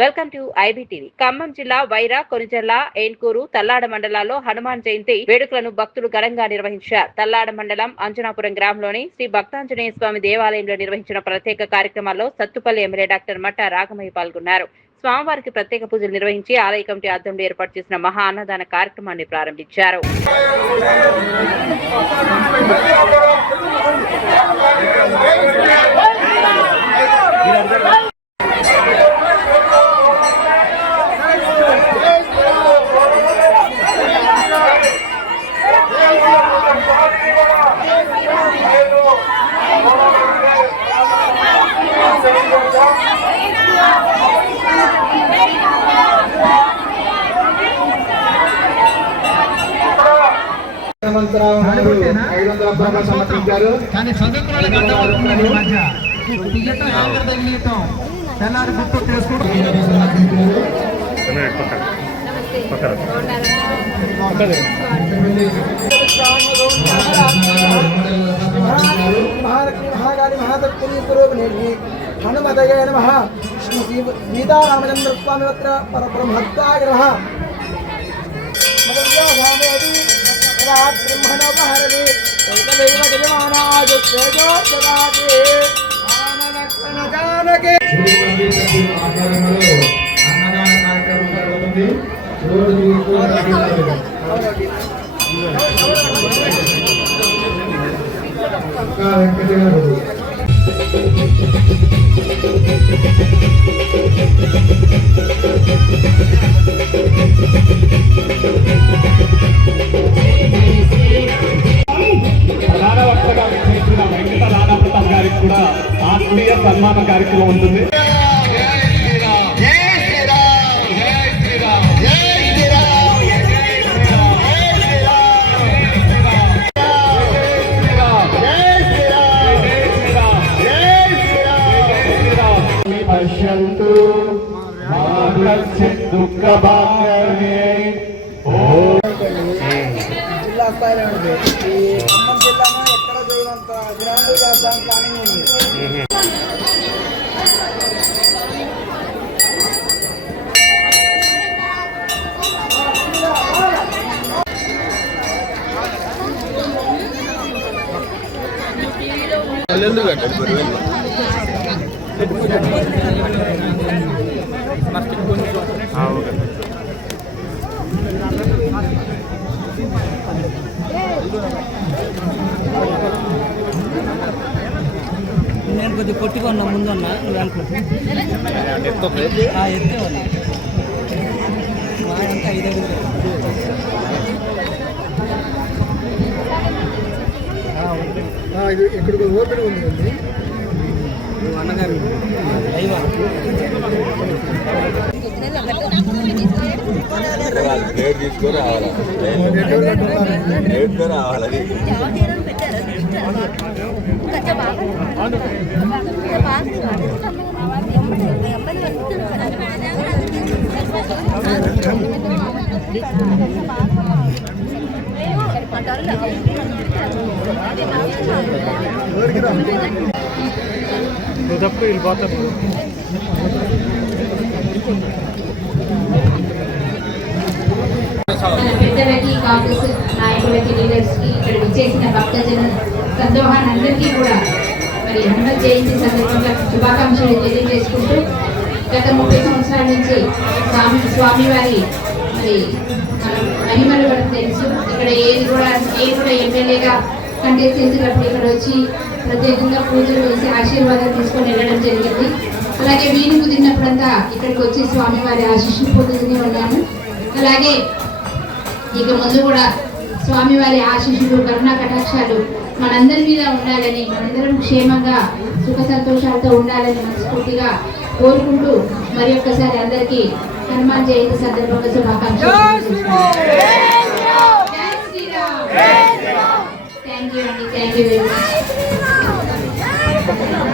Welcome to IBTV. Khammam జిల్లా వైరా, కొనిజర్ల, ఏన్కూరు, తల్లాడ మండలాల్లో హనుమాన్ జయంతి వేడుకలను భక్తులు ఘనంగా నిర్వహించారు. తల్లాడ మండలం అంజనాపురం గ్రామంలోని శ్రీ భక్తాంజనేయ స్వామి దేవాలయంలో నిర్వహించిన ప్రత్యేక కార్యక్రమాల్లో సత్తుపల్లి ఎమ్మెల్యే డాక్టర్ మట్టా రాఘమయ్య పాల్గొన్నారు. స్వామివారికి ప్రత్యేక పూజలు నిర్వహించి ఆలయ కమిటీ ఆధ్వర్యంలో ఏర్పాటు చేసిన మహా అన్నదాన కార్యక్రమాన్ని ప్రారంభించారు. సమర్పించారు. కానీ చదువుకున్న గంట పడుతుంది మధ్య టికెట్ యాంకర్ తగిలితాం తెల్లారి గుర్తు చేసుకుంటాం. మహాలక్ష్మి మహాకాళి మహాశక్తి స్వరూపిణి హనుమతయే నమః. శ్రీ సీతారామచంద్ర స్వామి వత్ర పరబ్రహ్మత్వాయ నమః. బ్రహ్మణోపహరతి ఏకదైవ జయమానాయ తేజో జగాతి ఆనలక్షణ జానకి. అన్నదాన కార్యక్రమం జరుగుతుంది. కూడా ఆత్మీయ సన్మాన కార్యక్రమం ఉంటుంది. పశ్యంతు దుఃఖ జిల్లా స్థాయిలో ఉంది. ఈ ఖమ్మం జిల్లాలో ఎక్కడ చేయనంత గ్రాండ్ చేద్దాం ప్లానింగ్ ఉంది. నేను కొద్దిగా పొట్టిగా ఉన్నా ముందున్నా నువ్వు ఎత్తే అంతా 5 ఇది ఇక్కడ ఓపెన్ ఉంది. అన్నగారు తీసుకొని రావాలి. తప్పు వెళ్ళిపోతాను. పెద్దలకి, కాంగ్రెస్ నాయకులకి, లీడర్స్ కి, ఇక్కడ విచ్చేసిన భక్తజన సందోహాన్ని అందరికీ కూడా మరి హనుమత్ జయంతి సందర్భంగా శుభాకాంక్షలు తెలియజేసుకుంటూ గత 30 సంవత్సరాల నుంచి స్వామివారి మరి మహిమలు మనకు తెలుసు. ఇక్కడ ఏది కూడా ఎమ్మెల్యేగా కంటెస్ట్ చేసినప్పుడు ఇక్కడ వచ్చి ప్రత్యేకంగా పూజలు చేసి ఆశీర్వాదాలు తీసుకొని వెళ్ళడం జరిగింది. అలాగే వీలు కుదిరినప్పుడంతా ఇక్కడికి వచ్చి స్వామివారి ఆశీస్సులు పొందుతూనే ఉన్నాము. అలాగే ఇక ముందు కూడా స్వామివారి ఆశీస్సులు, కరుణా కటాక్షాలు మనందరి మీద ఉండాలని, మనందరం క్షేమంగా సుఖ సంతోషాలతో ఉండాలని మనస్ఫూర్తిగా కోరుకుంటూ మరి ఒక్కసారి అందరికీ హనుమాన్ జయంతి సందర్భంగా శుభాకాంక్షలు. థ్యాంక్ యూ అండి. Thank you very much.